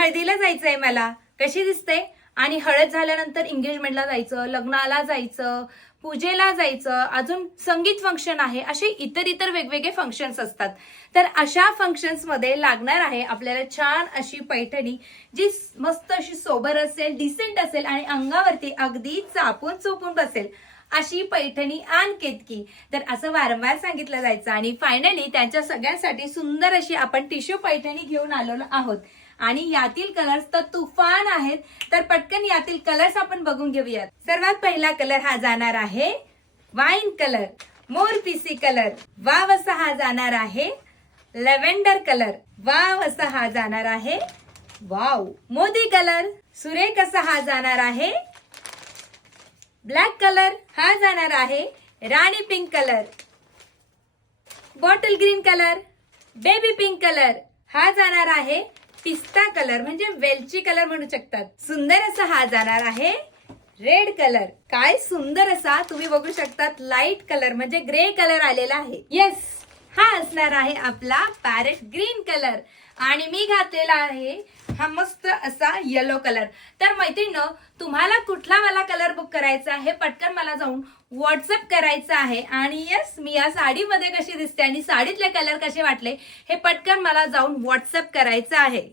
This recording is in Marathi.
हळदीला जायचंय मला, कशी दिसते? आणि हळद झाल्यानंतर एंगेजमेंटला जायचं, लग्नाला जायचं, पूजेला जायचं, अजून संगीत फंक्शन आहे, असे इतर वेगवेगळे फंक्शन्स असतात. तर अशा फंक्शन्स मध्ये लागणार आहे आपल्याला छान अशी पैठणी, जी मस्त अशी सोबर असेल, डिसेंट असेल आणि अंगावरती अगदी चापून चोपून बसेल अशी पैठणी आणि केतकी. तर असं वारंवार सांगितलं जायचं आणि फायनली त्यांच्या सगळ्यांसाठी सुंदर अशी आपण टिश्यू पैठणी घेऊन आलेलो आहोत. आणि यातील कलर्स तर तुफान आहेत. तर पटकन यातील कलर्स आपण बघून घेऊयात. सर्वात पहिला कलर हा जाणार आहे वाईन कलर, मोरपिसी कलर. वाव असा हा जाणार आहे लॅव्हेंडर कलर. वाव असा हा जाणार आहे वाव मोदी कलर. सुरेख असा हा जाणार आहे ब्लॅक कलर. हा जाणार आहे rani pink colour. Bottle green colour, baby pink colour. हा जाणार आहे पिस्ता कलर, म्हणजे वेलची कलर म्हणू शकतात. सुंदर असा हा जाणार आहे रेड कलर. काय सुंदर असा तुम्ही बघू शकतात लाईट कलर म्हणजे ग्रे कलर आलेला आहे. येस, हा असणार आहे आपला पॅरेट ग्रीन कलर. आणि मी घातलेला आहे हा मस्त असा येलो कलर. तर मैत्रिणींनो, तुम्हाला कुठला मला कलर बुक करायचा आहे पटकन मला जाऊन व्हॉट्सअप करायचं आहे. आणि यस, मी या साडीमध्ये कशी दिसते आणि साडीतले कलर कसे वाटले हे पटकन मला जाऊन व्हॉट्सअप करायचं आहे.